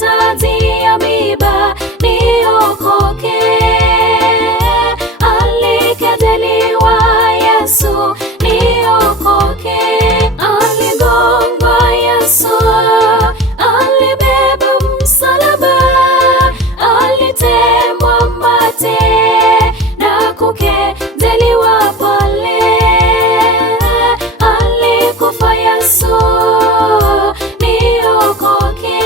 taji ya miiba niokoke. Alikataliwa Yesu niokoke. Aligongwa Yesu, alibeba msalaba, alitemwa mate na kukataliwa pale. Alikufa Yesu niokoke.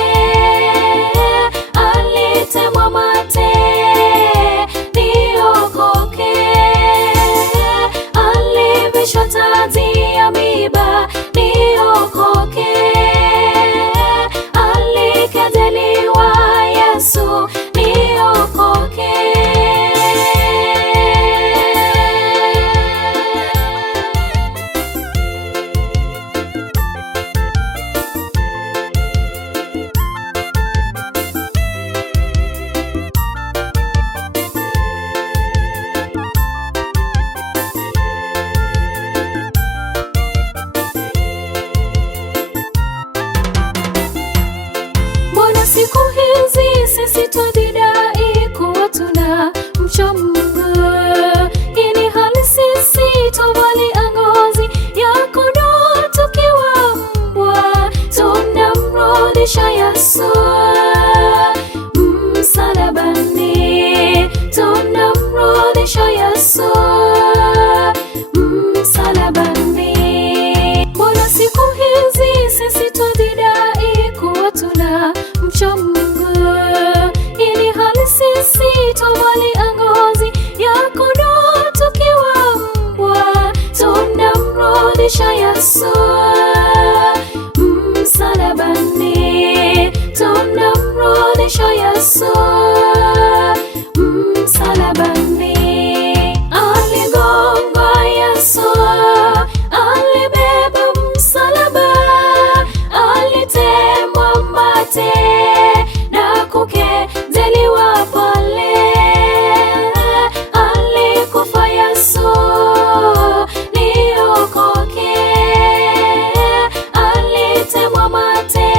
Alitemwa mate niokoke. Alivishwa taji ya miiba niokoke. Alikataliwa Yesu niokoke. Siku hizi sisi twadai kuwa tuna mcha Mungu. Hii ni hali sisi twavalia ngozi ya kondoo tukiwa mbwa. Tunamrudisha Yesu msalabani. Tunamrudisha Yesu msalabani. Mbona siku hizi sisi twadai kuwa tuna mcha Mungu? Hii ni hali sisi twavalia ngozi ya kondoo tukiwa mbwa. Tunamrudisha Yesu msalabani. Tunamrudisha Yesu msalabani. Aligongwa Yesu, alibeba msalaba, alitemwa mate na kukataliwa pale. Alikufa Yesu niokoke. Alitemwa mate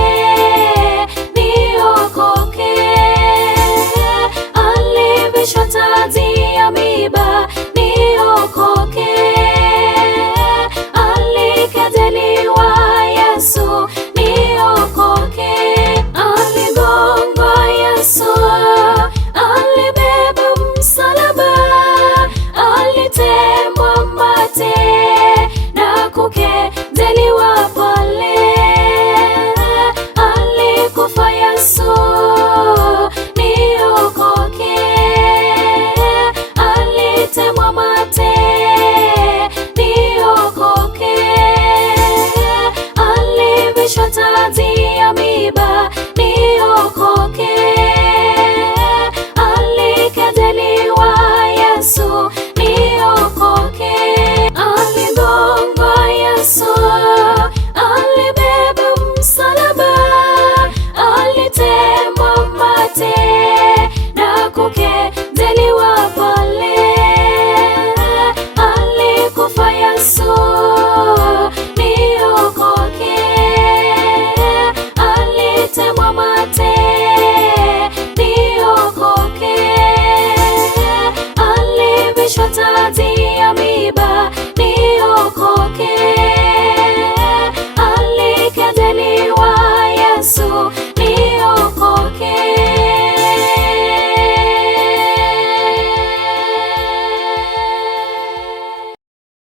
niokoke. Alivishwa taji ya miiba niokoke. Alikataliwa Yesu niokoke. Aligongwa Yesu, alibeba msalaba, alitemwa mate na kukataliwa pale. Alikufa Yesu niokoke. Alitemwa mate niokoke. Alivishwa taji ya miiba niokoke. Alikataliwa Yesu niokoke. Aligongwa Yesu, alibeba msalaba, alitemwa mate na kukataliwa